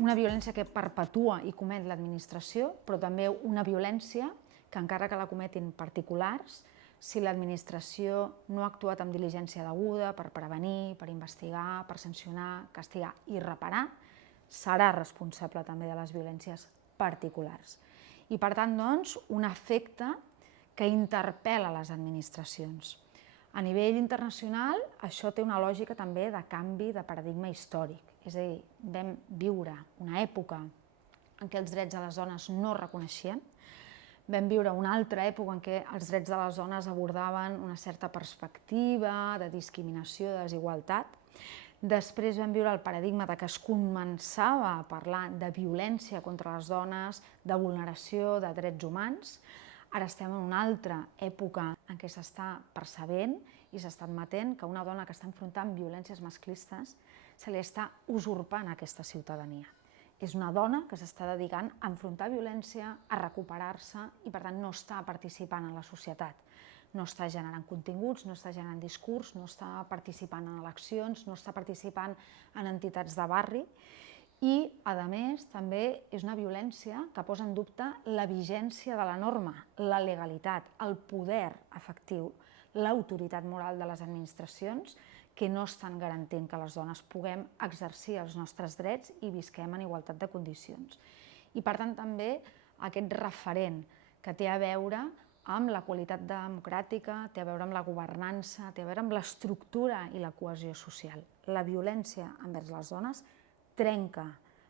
una violència que perpetua i comet l'administració, però també una violència que, encara que la cometin particulars, si l'administració no ha actuat amb diligència deguda per prevenir, per investigar, per sancionar, castigar i reparar, serà responsable també de les violències particulars. I, per tant, doncs, un efecte que interpel·la les administracions. A nivell internacional, això té una lògica també de canvi de paradigma històric. És a dir, vam viure una època en què els drets de les dones no es reconeixien, vam viure una altra època en què els drets de les dones abordaven una certa perspectiva de discriminació, de desigualtat. Després vam viure el paradigma de que es començava a parlar de violència contra les dones, de vulneració de drets humans. Ara estem en una altra època en què s'està percebent i s'està admetent que una dona que està enfrontant violències masclistes se li està usurpant aquesta ciutadania. És una dona que s'està dedicant a enfrontar violència, a recuperar-se i, per tant, no està participant en la societat. No està generant continguts, no està generant discurs, no està participant en eleccions, no està participant en entitats de barri i, a més, també és una violència que posa en dubte la vigència de la norma, la legalitat, el poder efectiu, l'autoritat moral de les administracions que no estan garantint que les dones puguem exercir els nostres drets i visquem en igualtat de condicions. I, per tant, també aquest referent que té a veure amb la qualitat democràtica, té a veure amb la governança, té a veure amb l'estructura i la cohesió social. La violència envers les dones trenca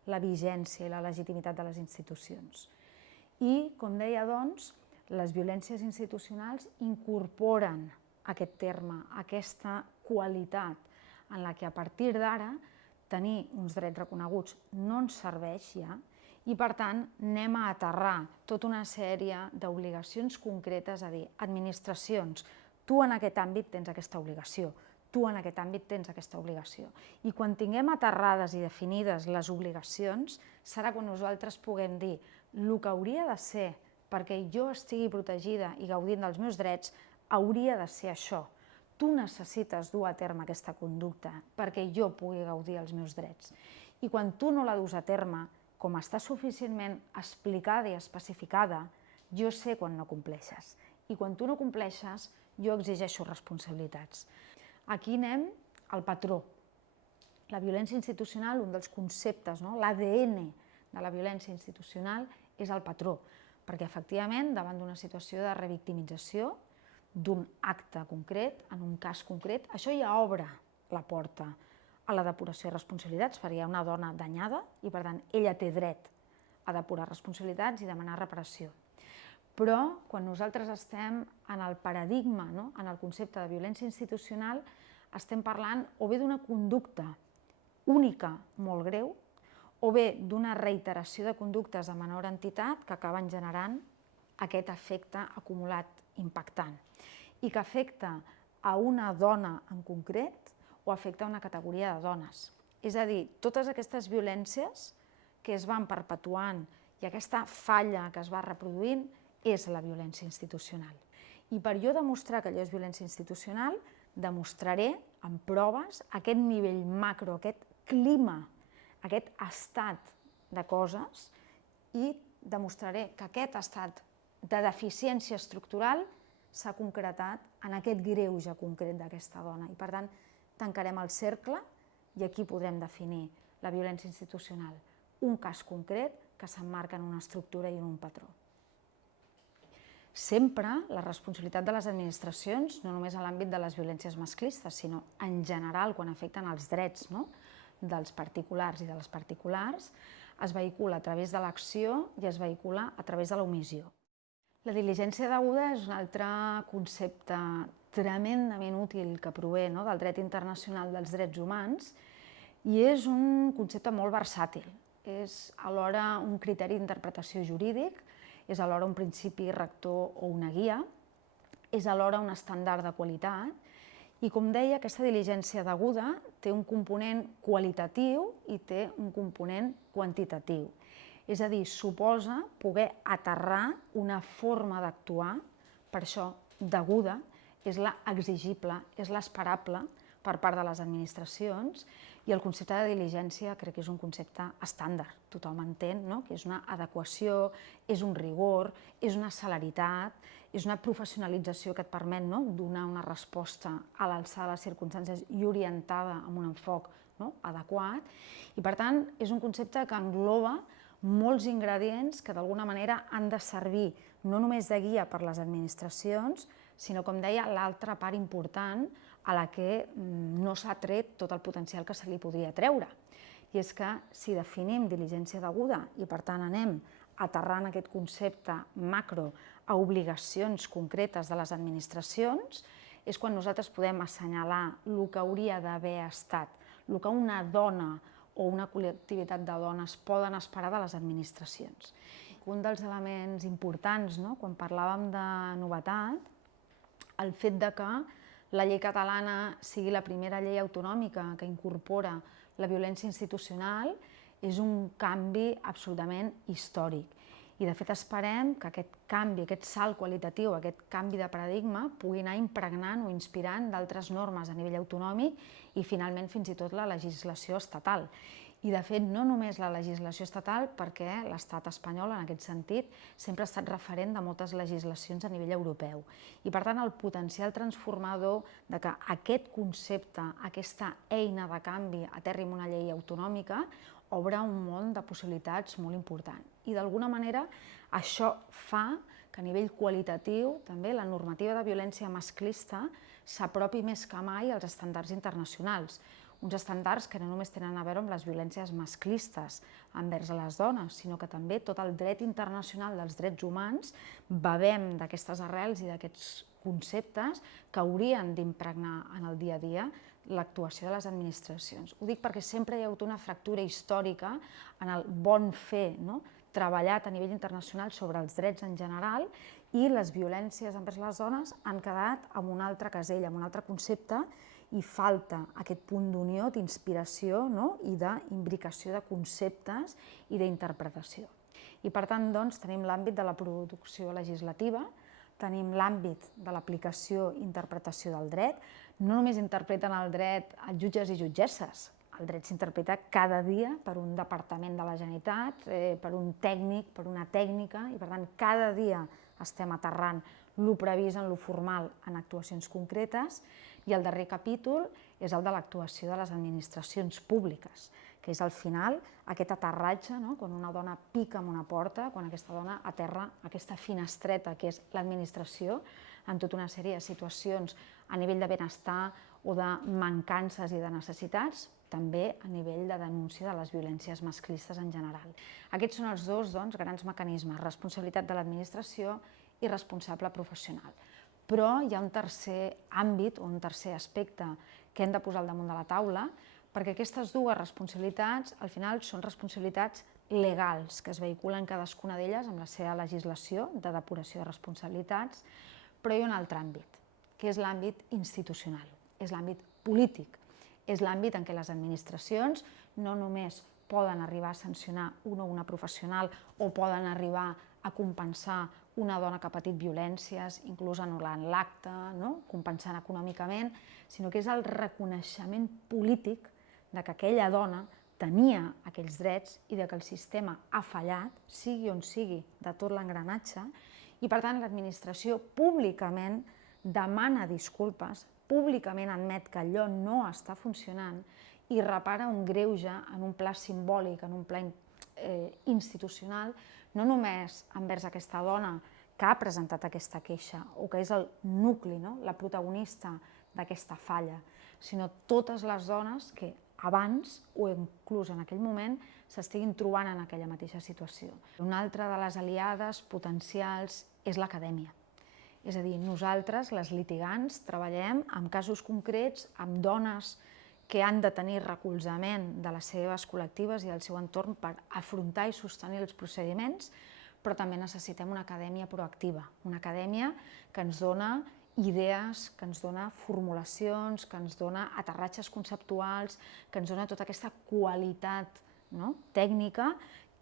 la vigència i la legitimitat de les institucions. I, com deia, doncs, les violències institucionals incorporen aquest terme, aquesta qualitat en la que a partir d'ara tenir uns drets reconeguts no ens serveix ja i, per tant, anem a aterrar tota una sèrie d'obligacions concretes, a dir, administracions, tu en aquest àmbit tens aquesta obligació, tu en aquest àmbit tens aquesta obligació. I quan tinguem aterrades i definides les obligacions, serà quan nosaltres puguem dir el que hauria de ser perquè jo estigui protegida i gaudint dels meus drets hauria de ser això. Tu necessites dur a terme aquesta conducta perquè jo pugui gaudir dels meus drets. I quan tu no la dus a terme, com està suficientment explicada i especificada, jo sé quan no compleixes. I quan tu no compleixes, jo exigeixo responsabilitats. Aquí anem al patró. La violència institucional, un dels conceptes, l'ADN de la violència institucional és el patró, perquè efectivament, davant d'una situació de revictimització, d'un acte concret, en un cas concret, això ja obre la porta a la depuració de responsabilitats, perquè hi ha una dona danyada i, per tant, ella té dret a depurar responsabilitats i demanar reparació. Però, quan nosaltres estem en el paradigma, en el concepte de violència institucional, estem parlant o bé d'una conducta única molt greu, o bé d'una reiteració de conductes de menor entitat que acaben generant aquest efecte acumulat impactant i que afecta a una dona en concret o afecta a una categoria de dones. És a dir, totes aquestes violències que es van perpetuant i aquesta falla que es va reproduint és la violència institucional. I per jo demostrar que allò és violència institucional, demostraré amb proves aquest nivell macro, aquest clima, aquest estat de coses i demostraré que aquest estat de deficiència estructural s'ha concretat en aquest greuge concret d'aquesta dona. I, per tant, tancarem el cercle i aquí podrem definir la violència institucional, un cas concret que s'emmarca en una estructura i en un patró. Sempre la responsabilitat de les administracions, no només en l'àmbit de les violències masclistes, sinó en general quan afecten els drets dels particulars i de les particulars, es vehicula a través de l'acció i es vehicula a través de l'omissió. La diligència deguda és un altre concepte tremendament útil que prové del dret internacional dels drets humans i és un concepte molt versàtil. És alhora un criteri d'interpretació jurídic, és alhora un principi rector o una guia, és alhora un estàndard de qualitat i, com deia, aquesta diligència deguda té un component qualitatiu i té un component quantitatiu. És a dir, suposa poder aterrar una forma d'actuar, per això deguda és la exigible, és l'esperable, per part de les administracions, i el concepte de diligència crec que és un concepte estàndard. Tothom entén, no?, que és una adequació, és un rigor, és una celeritat, és una professionalització que et permet, no?, donar una resposta a l'alçada de les circumstàncies i orientada amb un enfoc, no?, adequat. I per tant és un concepte que engloba molts ingredients que d'alguna manera han de servir no només de guia per les administracions, sinó, com deia, l'altra part important a la que no s'ha tret tot el potencial que se li podria treure. I és que si definim diligència deguda i per tant anem aterrant aquest concepte macro a obligacions concretes de les administracions, és quan nosaltres podem assenyalar el que hauria d'haver estat, el que una dona o una col·lectivitat de dones poden esperar de les administracions. Un dels elements importants, no?, quan parlàvem de novetat, el fet de que la llei catalana sigui la primera llei autonòmica que incorpora la violència institucional és un canvi absolutament històric. I de fet esperem que aquest canvi, aquest salt qualitatiu, aquest canvi de paradigma pugui anar impregnant o inspirant d'altres normes a nivell autonòmic i finalment fins i tot la legislació estatal. I de fet no només la legislació estatal, perquè l'estat espanyol en aquest sentit sempre ha estat referent de moltes legislacions a nivell europeu. I per tant el potencial transformador de que aquest concepte, aquesta eina de canvi aterri en una llei autonòmica obre un món de possibilitats molt important. I d'alguna manera això fa que a nivell qualitatiu també la normativa de violència masclista s'apropi més que mai als estàndards internacionals. Uns estàndards que no només tenen a veure amb les violències masclistes envers les dones, sinó que també tot el dret internacional dels drets humans bevem d'aquestes arrels i d'aquests conceptes que haurien d'impregnar en el dia a dia l'actuació de les administracions. Ho dic perquè sempre hi ha hagut una fractura històrica en el bon fer, no?, treballat a nivell internacional sobre els drets en general, i les violències envers les dones han quedat en un altre casell, en un altre concepte, i falta aquest punt d'unió, d'inspiració, no?, i d'imbricació de conceptes i d'interpretació. I per tant, doncs, tenim l'àmbit de la producció legislativa, tenim l'àmbit de l'aplicació i interpretació del dret. No només interpreten el dret els jutges i jutgesses, el dret s'interpreta cada dia per un departament de la Generalitat, per un tècnic, per una tècnica, i per tant cada dia estem aterrant el previst en el formal en actuacions concretes. I el darrer capítol és el de l'actuació de les administracions públiques, que és al final aquest aterratge, no?, quan una dona pica en una porta, quan aquesta dona aterra aquesta finestreta que és l'administració, en tota una sèrie de situacions a nivell de benestar o de mancances i de necessitats, també a nivell de denúncia de les violències masclistes en general. Aquests són els dos, doncs, grans mecanismes, responsabilitat de l'administració i responsable professional. Però hi ha un tercer àmbit o un tercer aspecte que hem de posar al damunt de la taula, perquè aquestes dues responsabilitats al final són responsabilitats legals que es vehiculen cadascuna d'elles amb la seva legislació de depuració de responsabilitats, però hi ha un altre àmbit, que és l'àmbit institucional, és l'àmbit polític, és l'àmbit en què les administracions no només poden arribar a sancionar un o una professional o poden arribar a compensar una dona que ha patit violències, inclús anul·lant l'acte, no?, compensant econòmicament, sinó que és el reconeixement polític de que aquella dona tenia aquells drets i de que el sistema ha fallat, sigui on sigui, de tot l'engranatge, i per tant l'administració públicament demana disculpes, públicament admet que allò no està funcionant i repara un greuge en un pla simbòlic, en un pla institucional, no només envers aquesta dona que ha presentat aquesta queixa o que és el nucli, no?, la protagonista d'aquesta falla, sinó totes les dones que abans o inclús en aquell moment s'estiguin trobant en aquella mateixa situació. Una altra de les aliades potencials és l'acadèmia. És a dir, nosaltres, les litigants, treballem en casos concrets amb dones que han de tenir recolzament de les seves col·lectives i del seu entorn per afrontar i sostenir els procediments, però també necessitem una acadèmia proactiva, una acadèmia que ens dona idees, que ens dona formulacions, que ens dona aterratges conceptuals, que ens dona tota aquesta qualitat, no?, tècnica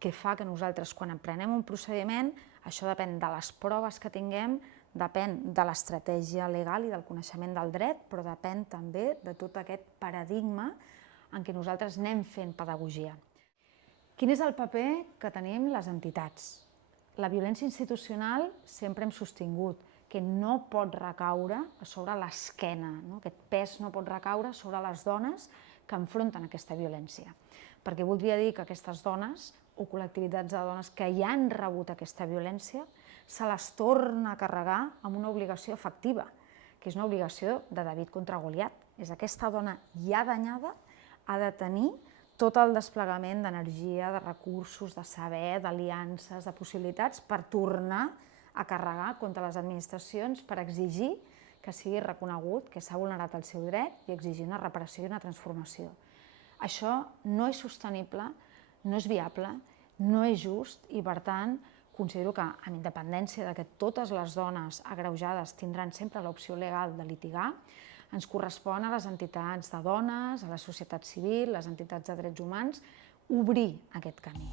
que fa que nosaltres, quan emprenem un procediment, això depèn de les proves que tinguem, depèn de l'estratègia legal i del coneixement del dret, però depèn també de tot aquest paradigma en què nosaltres anem fent pedagogia. Quin és el paper que tenim les entitats? La violència institucional sempre hem sostingut que no pot recaure sobre l'esquena, aquest pes no pot recaure sobre les dones que enfronten aquesta violència. Perquè voldria dir que aquestes dones o col·lectivitats de dones que ja han rebut aquesta violència se les torna a carregar amb una obligació efectiva, que és una obligació de David contra Goliat. És aquesta dona ja danyada ha de tenir tot el desplegament d'energia, de recursos, de saber, d'aliances, de possibilitats per tornar a carregar contra les administracions per exigir que sigui reconegut que s'ha vulnerat el seu dret i exigir una reparació i una transformació. Això no és sostenible, no és viable, no és just i, per tant, considero que, amb independència de que totes les dones agreujades tindran sempre l'opció legal de litigar, ens correspon a les entitats de dones, a la societat civil, les entitats de drets humans, obrir aquest camí.